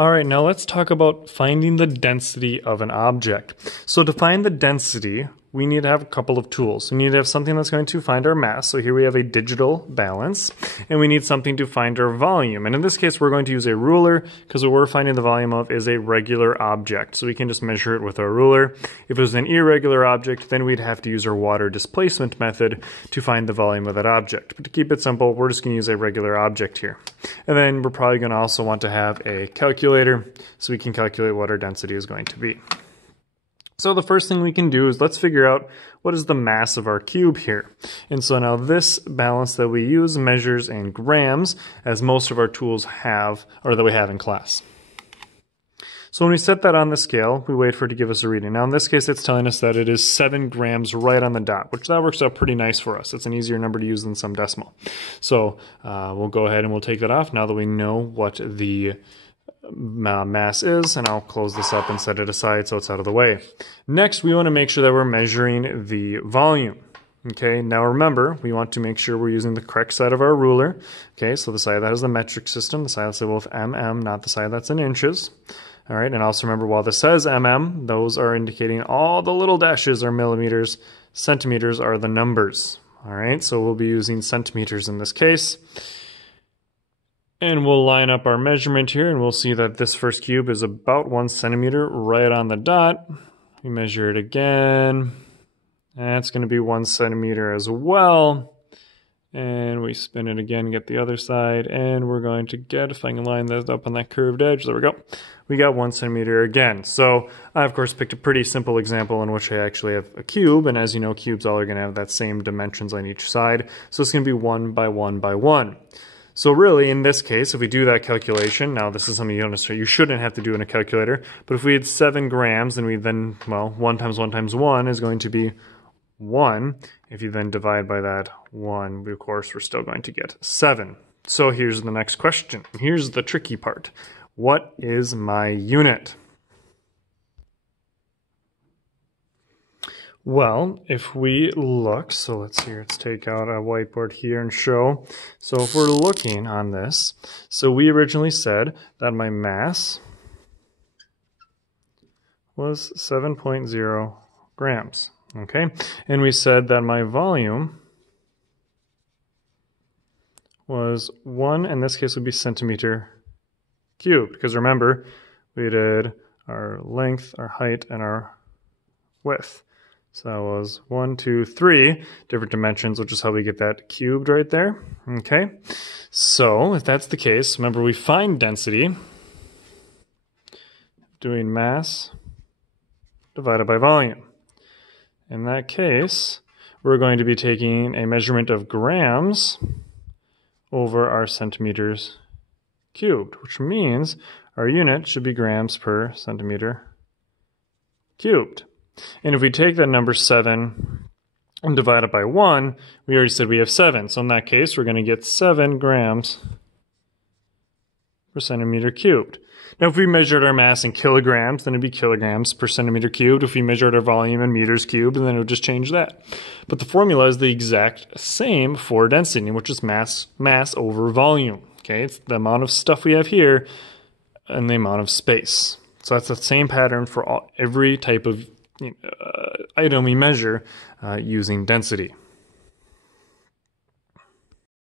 All right, now let's talk about finding the density of an object. So to find the density, we need to have a couple of tools. We need to have something that's going to find our mass. So here we have a digital balance, and we need something to find our volume. And in this case, we're going to use a ruler because what we're finding the volume of is a regular object. So we can just measure it with our ruler. If it was an irregular object, then we'd have to use our water displacement method to find the volume of that object. But to keep it simple, we're just going to use a regular object here. And then we're probably going to also want to have a calculator so we can calculate what our density is going to be. So the first thing we can do is let's figure out what is the mass of our cube here. And so now this balance that we use measures in grams, as most of our tools have, or that we have in class. So when we set that on the scale, we wait for it to give us a reading. Now in this case, it's telling us that it is 7 grams right on the dot, which that works out pretty nice for us. It's an easier number to use than some decimal. So we'll go ahead and we'll take that off now that we know what the mass is, and I'll close this up and set it aside so it's out of the way. Next, we want to make sure that we're measuring the volume. Okay, now remember, we want to make sure we're using the correct side of our ruler. Okay, so the side that has the metric system, the side that's labeled with mm, not the side that's in inches. All right, and also remember, while this says mm, those are indicating all the little dashes are millimeters, centimeters are the numbers. All right, so we'll be using centimeters in this case. And we'll line up our measurement here, and we'll see that this first cube is about 1 centimeter right on the dot. We measure it again. That's going to be 1 centimeter as well. And we spin it again, get the other side, and we're going to get, if I can line that up on that curved edge, there we go. We got 1 centimeter again. So I, of course, picked a pretty simple example in which I actually have a cube, and as you know, cubes all are going to have that same dimensions on each side. So it's going to be 1 by 1 by 1. So really, in this case, if we do that calculation, now this is something you shouldn't have to do in a calculator, but if we had 7 grams, and we then, well, 1 times 1 times 1 is going to be 1. If you then divide by that 1, of course, we're still going to get 7. So here's the next question. Here's the tricky part. What is my unit? Well, if we look, so let's take out a whiteboard here and show. So if we're looking on this, so we originally said that my mass was 7.0 grams, okay? And we said that my volume was 1, in this case would be centimeter cubed, because remember, we did our length, our height, and our width. So that was 1, 2, 3 different dimensions, which is how we get that cubed right there. Okay, so if that's the case, remember we find density doing mass divided by volume. In that case, we're going to be taking a measurement of grams over our centimeters cubed, which means our unit should be grams per centimeter cubed. And if we take that number 7 and divide it by 1, we already said we have 7. So in that case, we're going to get 7 grams per centimeter cubed. Now, if we measured our mass in kilograms, then it'd be kilograms per centimeter cubed. If we measured our volume in meters cubed, then it would just change that. But the formula is the exact same for density, which is mass over volume. Okay, it's the amount of stuff we have here and the amount of space. So that's the same pattern for every type of item we measure using density.